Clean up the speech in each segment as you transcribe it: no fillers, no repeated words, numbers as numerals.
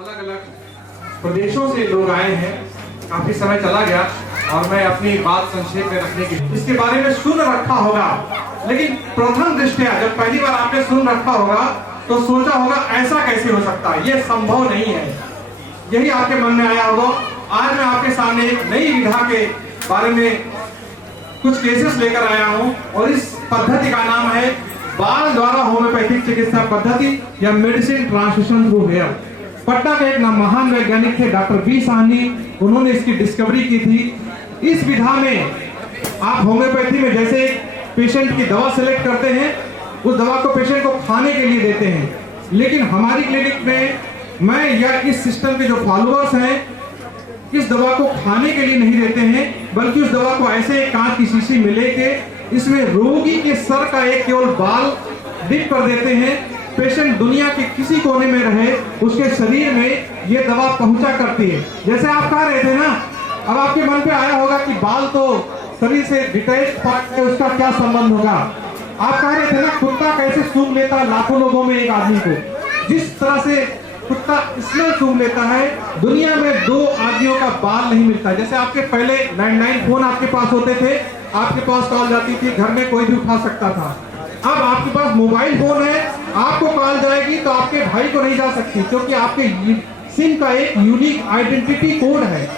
अलग अलग प्रदेशों से लोग आए हैं। काफी समय चला गया और मैं अपनी बात संक्षेप में रखने की इसके बारे में सुन रखा होगा, लेकिन प्रथम दृष्टया जब पहली बार आपने सुन रखा होगा तो सोचा होगा ऐसा कैसे हो सकता है, ये संभव नहीं है। यही आपके मन में आया होगा। आज मैं आपके सामने एक नई विधा के बारे में कुछ केसेस लेकर आया हूं और इस पद्धति का नाम है बाल द्वारा होम्योपैथिक चिकित्सा पद्धति या medicine transmission through hair. Patna के एक महान वैज्ञानिक थे डॉक्टर बी साहनी, उन्होंने इसकी डिस्कवरी की थी। इस विधा में आप होम्योपैथी में जैसे पेशेंट की दवा सेलेक्ट करते हैं, उस दवा को पेशेंट को खाने के लिए देते हैं, लेकिन हमारी क्लिनिक में मैं या इस सिस्टम के जो फॉलोअर्स हैं इस दवा को खाने के लिए नहीं देते हैं, बल्कि उस दवा को ऐसे कांच की शीशी में लेके इसमें रोगी के सर का एक केवल बाल डिप कर देते हैं। पेशेंट दुनिया के किसी कोने में रहे उसके शरीर में ये दवा पहुंचा करती है। जैसे आप कह रहे थे ना, अब आपके मन पे आया होगा कि बाल तो शरीर से डिटैच पार्ट है, उसका क्या संबंध होगा। आप कह रहे थे ना कुत्ता कैसे सूंघ लेता है लाखों लोगों में एक आदमी को, जिस तरह से कुत्ता स्मेल सूंघ लेता है, दुनिया में दो आदमियों का बाल नहीं मिलता। जैसे आपके पहले लैंडलाइन फोन आपके पास होते थे, आपके पास कॉल जाती थी, घर में कोई भी उठा सकता था। अब आपके पास मोबाइल फोन है, आपको कॉल जाएगी तो आपके भाई को नहीं जा सकती, क्योंकि आपके सिम का एक यूनिक आइडेंटिटी कोड है।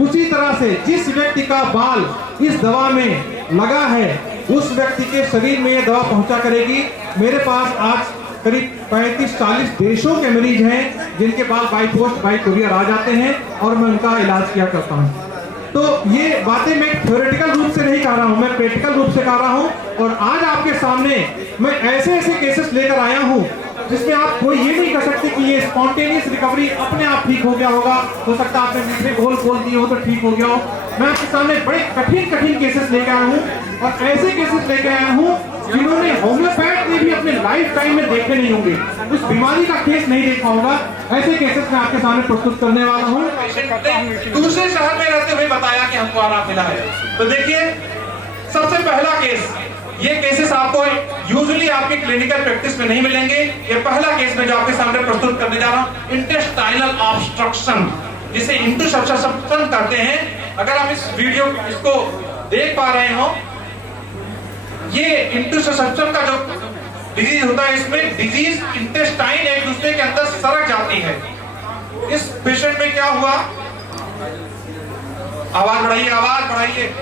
उसी तरह से जिस व्यक्ति का बाल इस दवा में लगा है उस व्यक्ति के शरीर में यह दवा पहुंचा करेगी। मेरे पास आज करीब 35-40 देशों के मरीज हैं जिनके बाल बाई पोस्ट बाई कुरियर आ जाते हैं और मैं उनका इलाज किया करता हूं। तो ये बातें मैं थ्योरेटिकल रूप से नहीं कह रहा हूं, मैं प्रैक्टिकल रूप से कह रहा हूं। और आज आपके सामने मैं ऐसे ऐसे केसेस लेकर आया हूं जिसमें आप कोई ये नहीं कर सकते कि ये स्पॉन्टेनियस रिकवरी अपने आप ठीक हो गया होगा। हो सकता है आपने मीठे घोल खोल दिए हो तो ठीक हो गया हो। मैं आपके सामने बड़े कठिन केसेस लेकर आया हूं और ऐसे केसेस लेकर आया हूं जिन्होंने होम्योपैथ ने भी अपने लाइफ टाइम में देखे नहीं होंगे, उस बीमारी का केस नहीं देखा होगा। ऐसे केसेस मैं आपके सामने प्रस्तुत करने वाला हूँ। दूसरे शहर में रहते हुए बताया कि हमको आराम मिला है। तो देखिए सबसे पहला केस, ये केसेस आपको यूजुअली आपके क्लिनिकल प्रैक्टिस में नहीं मिलेंगे। ये पहला केस में जो आपके सामने प्रस्तुत करने जा रहा हूँ, इंटेस्टाइनल ऑब्स्ट्रक्शन, जिसे इंटरसेप्शन कहते हैं। अगर आप इस वीडियो इसको देख पा रहे हो, ये इंटरसेप्शन का जो डिजीज होता है, इसमें डिजीज इंटेस्टाइन एक दूसरे के अंदर सरक जाती है। इस पेशेंट में क्या हुआ, आवाज बढ़ाइए, आवाज बढ़ाइए।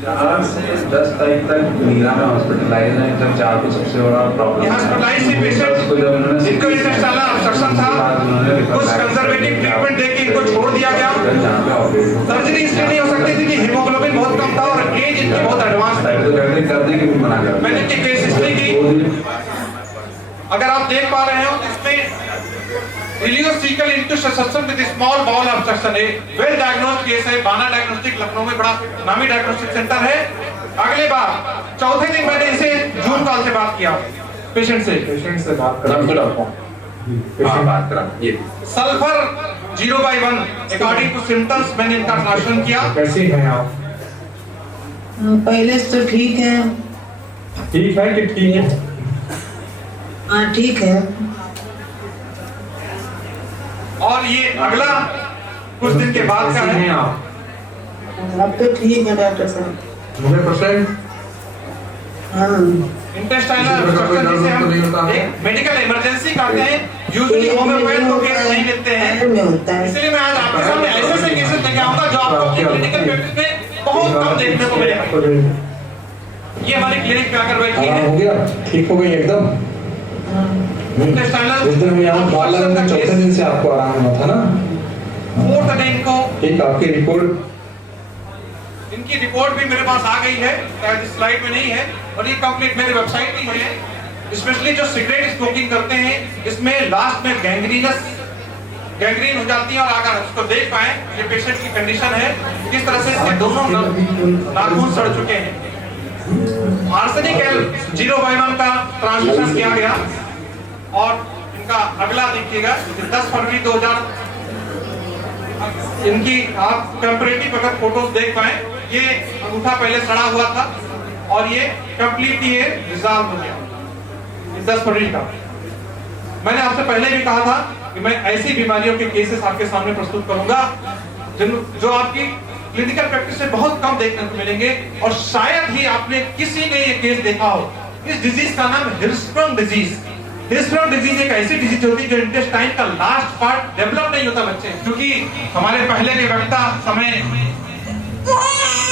4 से 10 तारीख तक मीरा में हॉस्पिटलाइज है। जब 4 को सबसे बड़ा प्रॉब्लम हॉस्पिटलाइज से पेशेंट जिनको इंटेस्टाइनल ऑब्स्ट्रक्शन था, कुछ कंजर्वेटिव ट्रीटमेंट देके इनको छोड़ दिया गया। सर्जरी इसलिए नहीं हो सकती थी कि हीमोग्लोबिन बहुत कम था और एज इनकी बहुत एडवांस थी। मैंने इनकी केस हिस्ट्री की, अगर आप देख पा रहे हो इसमें ileocecal intussusception with small bowel obstruction है। वेल डायग्नोस्ड केस है। बाना डायग्नोस्टिक लखनऊ में बड़ा नामी डायग्नोस्टिक सेंटर है। अगले बार चौथे दिन मैंने इसे जून कॉल से बात किया, पेशेंट से बात करा। ये सल्फर 0/1 अकॉर्डिंग टू सिम्टम्स मैंने इनका ट्रांसलेशन किया। कैसे हैं आप? पहले से तो ठीक है। ठीक है कि ठीक है? हाँ ठीक है। और ये अगला कुछ दिन के बाद का है। अब तो ठीक है डॉक्टर साहब। 90%? हाँ। इंटेस्टाइनल ऑब्स्ट्रक्शन जिसे हम एक मेडिकल इमरजेंसी कहते हैं, यूजुअली होम्योपैथ को केस नहीं मिलते हैं। इसलिए मैं आज आपके सामने ऐसे ऐसे केसेस लेके आऊंगा जो आपको अपनी क्लिनिकल प्रैक्टिस में बहुत कम देखने को मिलेगा। ये हमारी क्लिनिक पे आकर बैठी है। हो गया, ठीक हो गई एकदम। इंटेस्टाइनल जिस दिन हम यहाँ बाल लगाने के चौथे दिन से आपको आराम हुआ था ना? 4th डे इनको ठीक, आपकी रिपोर्ट? इनकी रिपोर्ट भी मेरे पास आ गई है, शायद इस स्लाइड में नहीं है, और ये कंप्लीट मेरे वेबसाइट पे है। स्पेशली जो सिगरेट स्मोकिंग करते हैं, इसमें लास्ट में गैंग्रीन हो जाती है। और अगर उसको देख पाए ये पेशेंट की कंडीशन है, किस तरह से इसके दोनों नाखून सड़ चुके हैं। आर्सेनिक 0/1 का ट्रांसमिशन किया गया। और इनका अगला देखिएगा 10 फरवरी 2000, इनकी आप कंपैरेटिव अगर फोटोज देख पाए, ये अंगूठा पहले सड़ा हुआ था और ये कंप्लीटली रिजॉल्व हो गया 10 फरवरी का। मैंने आपसे पहले भी कहा था कि मैं ऐसी बीमारियों के केसेस आपके सामने प्रस्तुत करूंगा जो आपकी क्लिनिकल प्रैक्टिस में बहुत कम देखने को मिलेंगे, और शायद ही आपने किसी ने ये केस देखा हो। इस डिजीज का नाम हिर्शस्प्रंग डिजीज। हिर्शस्प्रंग डिजीज एक ऐसी डिजीज होती है जो इंटेस्टाइन का लास्ट पार्ट डेवलप नहीं होता बच्चे, क्योंकि हमारे पहले के वक्ता समय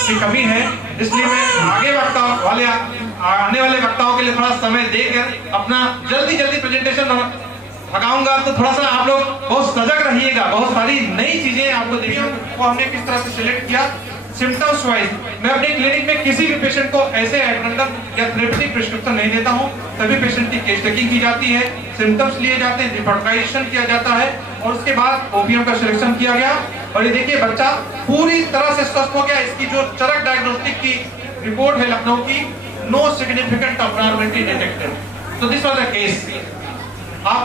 की कमी है, इसलिए मैं आने वाले वक्ताओं के लिए थोड़ा समय देकर अपना जल्दी प्रेजेंटेशन लगाऊंगा। तो थोड़ा सा आप लोग बहुत सजग रहिएगा, बहुत सारी नई चीजें आपको देखिए को हमने किस तरह से सिलेक्ट किया सिम्टम्स वाइज। मैं अपने क्लिनिक में किसी भी पेशेंट को ऐसे एडरेंडम या थेरेपेटिक प्रिस्क्रिप्शन नहीं देता हूं। सभी पेशेंट की केस टेकिंग की जाती है, सिम्टम्स लिए जाते हैं, रिपोर्टाइजेशन किया जाता है, और उसके बाद ओपीएम का सिलेक्शन किया गया। और ये देखिए बच्चा पूरी तरह से स्वस्थ हो गया। इसकी जो चरक डायग्नोस्टिक की रिपोर्ट है लखनऊ की, no significant abnormality detected. So this was the case of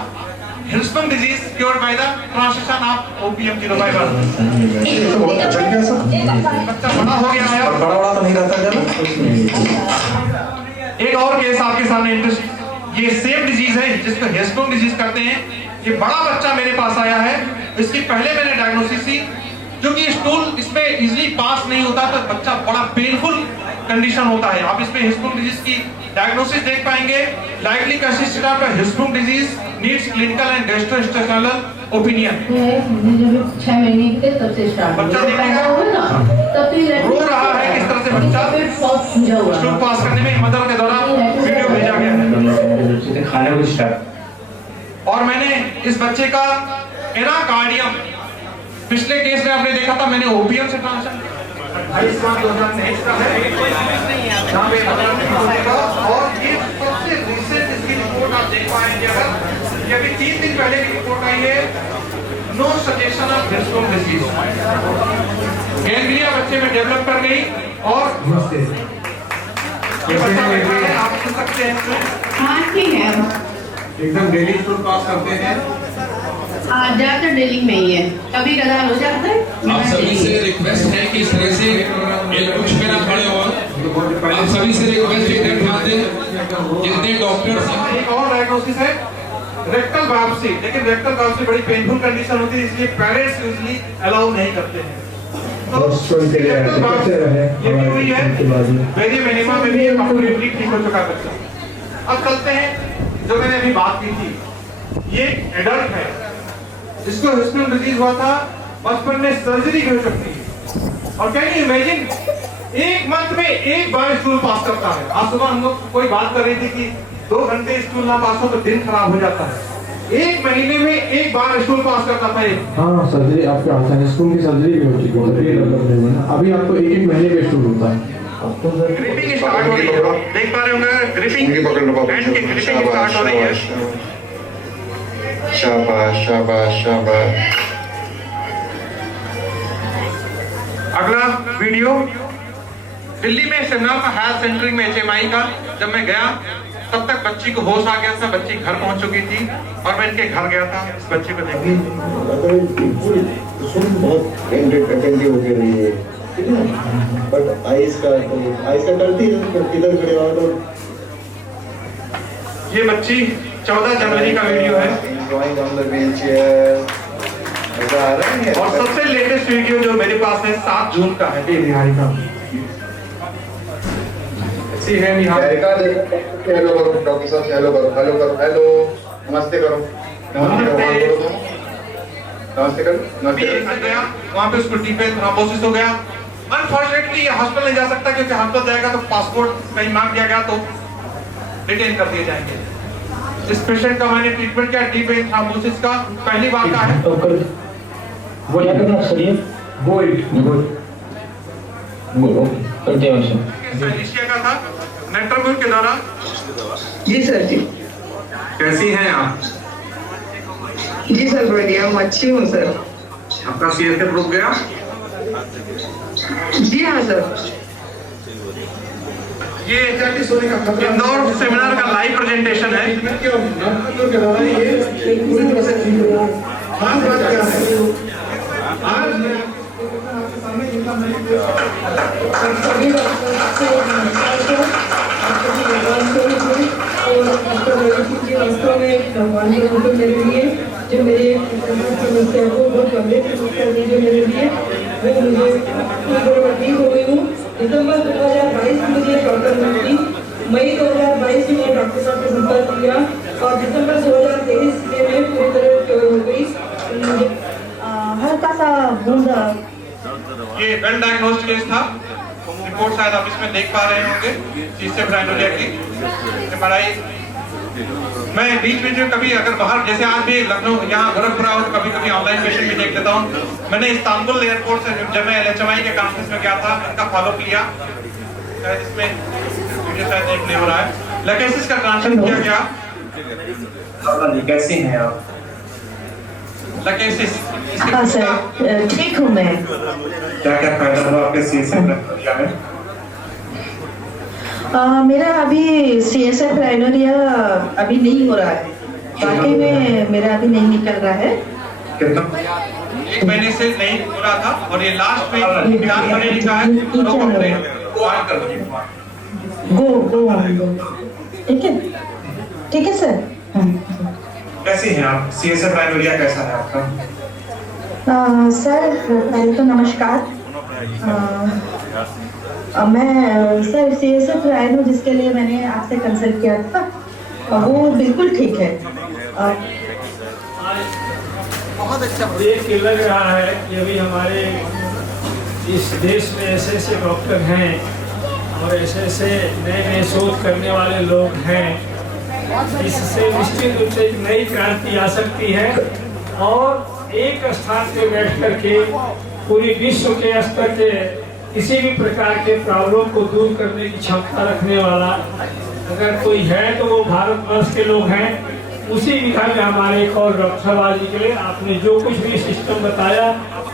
Hirschsprung disease cured by the translation of OPM 0/1। बच्चा बड़ा हो गया है, बड़ा तो नहीं रहता जब। एक और केस आपके सामने इंटरेस्ट, ये सेम डिजीज है जिसको हिर्शस्प्रंग डिजीज कहते हैं। ये बड़ा बच्चा मेरे पास आया है, इसकी पहले मैंने डायग्नोसिस की, क्योंकि स्टूल इसमें इजीली पास नहीं होता तो बच्चा बड़ा पेनफुल कंडीशन होता है। आप इसमें हिर्शस्प्रंग डिजीज की डायग्नोसिस देख पाएंगे। Likely consist of Hirschsprung disease needs clinical and gastrointestinal opinion. 6 महीने के तब से स्टार्ट बच्चा देखिएगा रो रहा है, किस तरह से बच्चा स्टूल पास करने में मदर के द्वारा वीडियो भेजा गया है। खाने को स्टार्ट। और मैंने इस बच्चे का एनाकार्डियम पिछले केस में आपने देखा था, मैंने ओपीएम से ट्रांसफर 28/2023 का है, जहां पे और ये सबसे रिसेंट इसकी रिपोर्ट आप देख पाएंगे। अगर ये अभी 3 दिन पहले की रिपोर्ट आई है, no suggestion of Hirschsprung disease. Ganglia बच्चे में डेवलप कर गई, और ये बच्चा बैठा है, आप सुन सकते हैं इसमें। हाँ ठीक है, एकदम डेली स्टूल पास करते हैं, ज्यादातर डेली में ही है, कभी कदार हो जाता है। आप सभी से रिक्वेस्ट है कि इस तरह से एक कुछ पे ना खड़े हो। आप सभी से रिक्वेस्ट है ध्यान दें, जितने डॉक्टर्स हैं। एक और डायग्नोसिस है रेक्टल बायोप्सी, लेकिन रेक्टल बायोप्सी बड़ी पेनफुल कंडीशन होती है, इसलिए पेरेंट्स यूजुअली अलाउ नहीं करते हैं। तो रेक्टल बायोप्सी ये भी हुई है, वेरी मिनिमम में भी ये कंप्लीटली ठीक हो चुका बच्चा। अब चलते हैं जो मैंने अभी बात की थी, ये एडल्ट है जिसको हिर्शस्प्रंग डिजीज हुआ था, बचपन में सर्जरी भी हो सकती है। और कैन यू इमेजिन, एक मंथ में एक बार स्टूल पास करता है। आज सुबह हम लोग कोई बात कर रही थी कि 2 घंटे स्टूल ना पास हो तो दिन खराब हो जाता है। 1 महीने में एक बार स्टूल पास करता था। हाँ सर्जरी आपके हाथ में स्टूल की सर्जरी भी होती है। अभी आपको 1 महीने में स्टूल होता है। ग्रिपिंग स्टार्ट हो रही है, आप देख पा रहे होंगे ग्रिपिंग हैंड की ग्रिपिंग स्टार्ट हो रही है। शाबाश शाबाश शाबाश। अगला वीडियो दिल्ली में सेमिनार का हेल्थ सेंटरिंग में HMI का जब मैं गया, तब तक बच्ची को होश आ गया था, बच्ची घर पहुंच चुकी थी, और मैं इनके घर गया था इस बच्चे को देखने। बहुत अटेंटिव होके रही है, ठीक है ना, बट आइस का करती है, किधर खड़े हो तो ये बच्ची 14 जनवरी का वीडियो है, enjoying on the wheelchair, मजा आ रहा है। और सबसे लेटेस्ट वीडियो जो मेरे पास है 7 जून का है, बिहारी का। सी है बिहार अमेरिका देखो, हेलो करो डॉक्टर साहब से, हेलो करो, हेलो करो, हेलो नमस्ते करो, नमस्ते करो, नमस्ते करो, नमस्ते करो। गया वहाँ पे उसको डीप थ्रोम्बोसिस हो गया। अनफॉर्चुनेटली ये हॉस्पिटल नहीं जा सकता, क्योंकि हॉस्पिटल जाएगा तो पासपोर्ट कहीं मांग दिया गया तो डिटेन कर दिए जाएंगे। इस पेशेंट का मैंने ट्रीटमेंट किया, डीप वेन थ्रोम्बोसिस का, पहली बार का है। एलिशिया का था, नेट्रोम्यूल के द्वारा। जी सर जी। कैसी हैं आप? जी सर बढ़िया हूँ, अच्छी हूँ सर। आपका CSF रुक गया? जी हाँ सर। ये इंदौर सेमिनार का लाइव प्रेजेंटेशन है। खास बात क्या है, आज वास्तव में भगवान के रूप में मेरे लिए जो मेरी समस्या को बहुत गंभीर कर दी जो मेरे लिए वो मुझे ठीक हो गई हूँ। दिसंबर 2022 में मुझे डॉक्टर मिली, मई 2022 में मैंने डॉक्टर साहब से संपर्क किया और दिसंबर 2023 में मैं पूरी तरह क्योर हो गई। मुझे हल्का सा बूंद ये वेल डायग्नोस्ड केस था। रिपोर्ट शायद आप इसमें देख पा रहे होंगे सीसेप्ट राइनोरिया की एमआरआई। मैं बीच में जो कभी अगर बाहर जैसे आज भी लखनऊ यहाँ गोरखपुर आओ तो कभी ऑनलाइन पेशेंट भी देख लेता हूँ। मैंने इस्तांबुल एयरपोर्ट से जब मैं LHMI के कॉन्फ्रेंस में गया था इनका फॉलोअप लिया। इसमें वीडियो शायद देख नहीं हो रहा है। लकेसिस का ट्रांसफर किया गया। कैसी हैं आप? लकेसिस हाँ सर, ठीक हूँ मैं। क्या क्या फायदा हुआ आपके CSF राइनोरिया में? मेरा अभी CSF राइनोरिया अभी नहीं हो रहा है, वाकई में मेरा अभी नहीं निकल रहा है। कितना? 1 महीने से नहीं हो रहा था और ये लास्ट में ध्यान करने लिखा है गो ठीक है सर। कैसी हैं आप? CSF राइनोरिया कैसा है आपका? सर पहले तो नमस्कार। मैं सर CSF राइनो जिसके लिए मैंने आपसे कंसल्ट किया था वो बिल्कुल ठीक है। बहुत अच्छा देख के लग रहा है कि अभी हमारे इस देश में ऐसे ऐसे डॉक्टर हैं और ऐसे ऐसे नए नए शोध करने वाले लोग हैं, इससे निश्चित रूप से एक नई क्रांति आ सकती है और एक स्थान पे बैठ करके पूरी विश्व के स्तर के किसी भी प्रकार के प्रॉब्लम को दूर करने की क्षमता रखने वाला अगर कोई है तो वो भारतवर्ष के लोग हैं। उसी विधा में हमारे एक और डॉक्टर साहब आज के लिए आपने जो कुछ भी सिस्टम बताया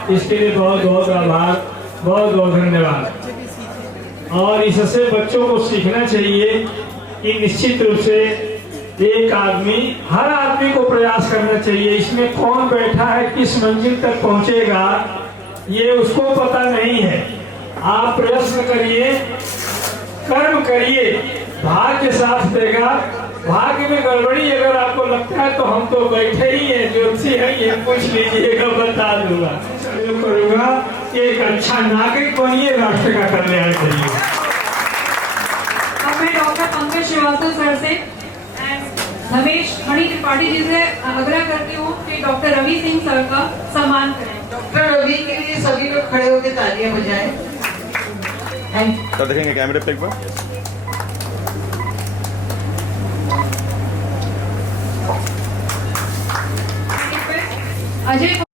इसके लिए बहुत बहुत आभार, बहुत बहुत धन्यवाद। और इससे बच्चों को सीखना चाहिए कि निश्चित रूप से एक आदमी, हर आदमी को प्रयास करना चाहिए। इसमें कौन बैठा है, किस मंजिल तक पहुंचेगा ये उसको पता नहीं है। आप प्रयत्न करिए, कर्म करिए, भाग्य साथ देगा। भाग्य में गड़बड़ी अगर आपको लगता है तो हम तो बैठे ही हैं, ज्योतिषी है, ये पूछ लीजिएगा, बता दूंगा। करूंगा एक अच्छा नागरिक बनिए, राष्ट्र का कल्याण करिए। अब मैं डॉक्टर पंकज श्रीवास्तव सर से रमेश मणि त्रिपाठी जी से आग्रह करती हूँ कि डॉक्टर रवि सिंह सर का सम्मान करें। डॉक्टर रवि के लिए सभी लोग खड़े होकर तालियां बजाएं। Thank you. तो देखेंगे कैमरे पे एक बार। अजय